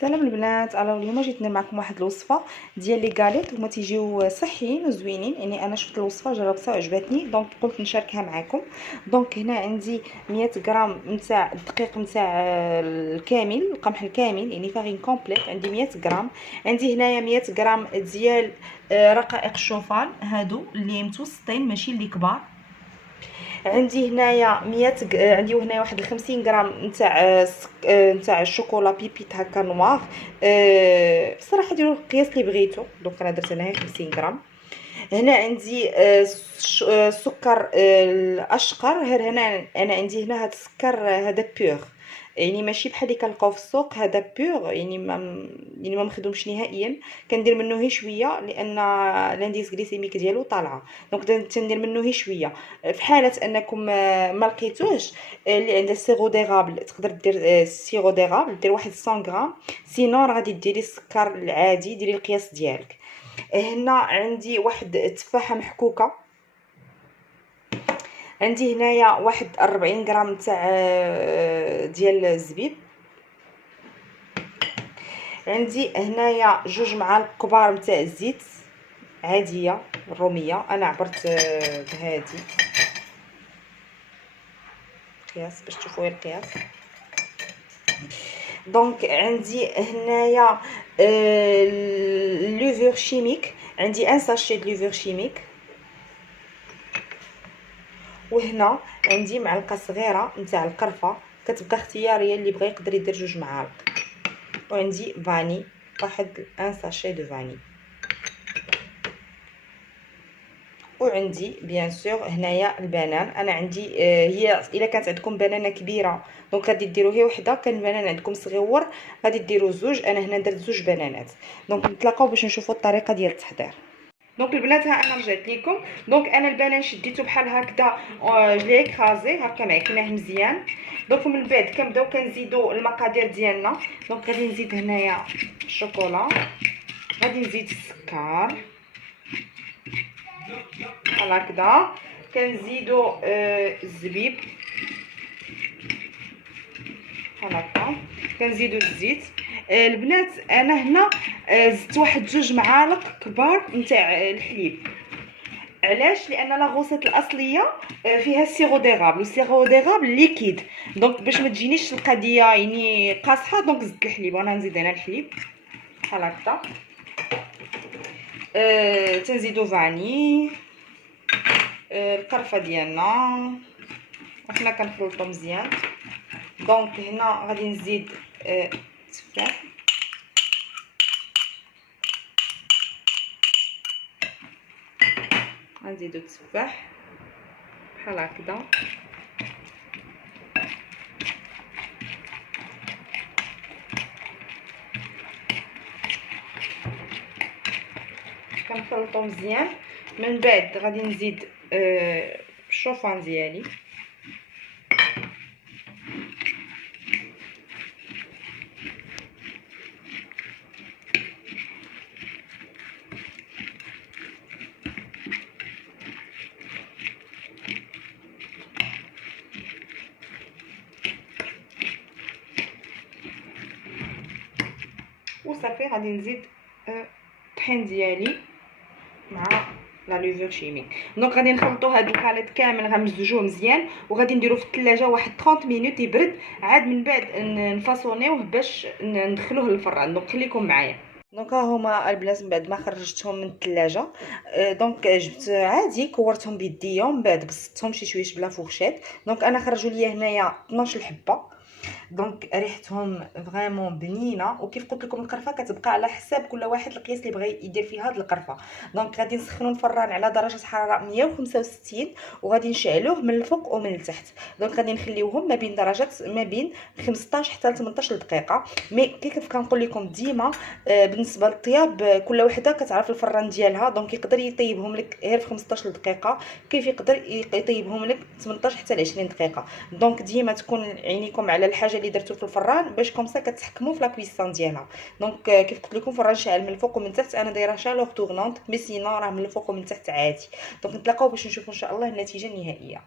سلام البنات. اليوم جيت ندير معكم واحد الوصفه ديال لي غاليت. هما تيجيو صحيين وزوينين، يعني انا شفت الوصفه جربتها وعجبتني دونك قلت نشاركها معكم. دونك هنا عندي 100 غرام نتاع الدقيق نتاع الكامل، القمح الكامل يعني فارين كومبليت، عندي 100 غرام. عندي هنايا 100 غرام ديال رقائق الشوفان، هادو اللي متوسطين ماشي اللي كبار. عندي هنايا عندي هنايا واحد 50 غرام نتاع الشوكولا بيبيت هكا نوار. بصراحه ديروا القياس اللي بغيتو، دونك انا درت هنايا 50 غرام. هنا عندي السكر الاشقر، هنا انا عندي هنا هذا السكر هذا بيور، يعني ماشي بحال اللي كنلقاو في السوق، هذا بيور يعني ما مخدومش نهائيا. كندير منه غير شويه لان لانديس غليسيميك ديالو طالعه، دونك تندير منه غير شويه. في حاله انكم ما لقيتوش اللي عنده سيرو ديغابل تقدر دير سيرو ديغابل، دير واحد 100 غرام. سينون راه غادي ديري السكر العادي، ديري القياس ديالك. هنا عندي واحد التفاحه محكوكه. عندي هنايا واحد 40 غرام تاع ديال الزبيب. عندي هنايا 2 معالق كبار نتاع الزيت عاديه الروميه، انا عبرت بهادي القياس باش تشوفوا القياس. دونك عندي هنايا لوفور شيميك، عندي ان ساشي د لوفور شيميك. وهنا عندي معلقه صغيره نتاع القرفه، كتبقى اختياريه، اللي بغى يقدر يدير 2 معالق. وعندي فاني، واحد ان ساشي دو فاني. وعندي بيان سور هنايا البنان. انا عندي هي الا كانت عندكم بنانه كبيره دونك غادي ديروا هي وحده، كان بنان عندكم صغيور غادي ديروا 2. انا هنا درت 2 بنانات. دونك نتلاقاو باش نشوفوا الطريقه ديال التحضير. دونك البنات ها انا رجعت لكم. دونك انا البنان شديته بحال هكذا، جلي كرازي هكا معكناه مزيان. دونك من بعد كنبداو كنزيدوا المقادير ديالنا. دونك غادي نزيد هنايا الشوكولا، غادي نزيد السكر بحال هكذا، كنزيدوا الزبيب بحال هكا، كنزيدوا الزيت. البنات انا هنا زدت واحد 2 معالق كبار نتاع الحليب. علاش؟ لان لا غوسيت الاصليه فيها السيرو ديغابل، والسيرو ديغابل ليكيد، دونك باش ما تجينيش القضيه يعني قاصحه دونك زدت الحليب. وانا نزيد هنا الحليب بحال هكا. تنزيدو فاني، القرفه ديالنا وحنا كنخلطو مزيان. دونك هنا غادي نزيد التفاح، غنزيدو التفاح بحال هكذا. كنخلطو مزيان. من بعد غادي نزيد الشوفان ديالي، وصافي غادي نزيد الطحين ديالي مع لا لوفور شيميك. دونك غادي نخلطوا هاد الخليط كامل، غنمزجوه مزيان وغادي نديروه في الثلاجه واحد 30 مينوت يبرد. عاد من بعد نفاصونيوه باش ندخلوه للفران. دونك خليكم معايا. دونك ها هما البنات من بعد ما خرجتهم من الثلاجه. دونك جبت عادي كورتهم بيديا ومن بعد بسطتهم شي شويه بلا فورشيت. دونك انا خرجوا لي هنايا 12 حبه. دونك ريحتهم فريمون بنينه، وكيف قلت لكم القرفه كتبقى على حساب كل واحد القياس اللي بغى يدير فيه هاد القرفه. دونك غادي نسخنوا الفران على درجه حراره 165 وغادي نشعلوه من الفوق ومن التحت. دونك غادي نخليوهم ما بين 15 حتى ل 18 دقيقه. مي كيف كنقول لكم ديما بالنسبه للطياب كل وحده كتعرف الفران ديالها، دونك يقدر يطيبهم لك غير في 15 دقيقه، كيف يقدر يطيبهم لك 18 حتى ل 20 دقيقه. دونك ديما تكون عينيكم على الحاجه اللي درتو في الفران باش كومسا كتحكموا في لا كويسون ديالها. دونك كيف قلت لكم فران شاعل من الفوق ومن تحت، انا دايره شالور تورنونط مي سينون راه من الفوق ومن تحت عادي. دونك نتلاقاو باش نشوفوا ان شاء الله النتيجه النهائيه.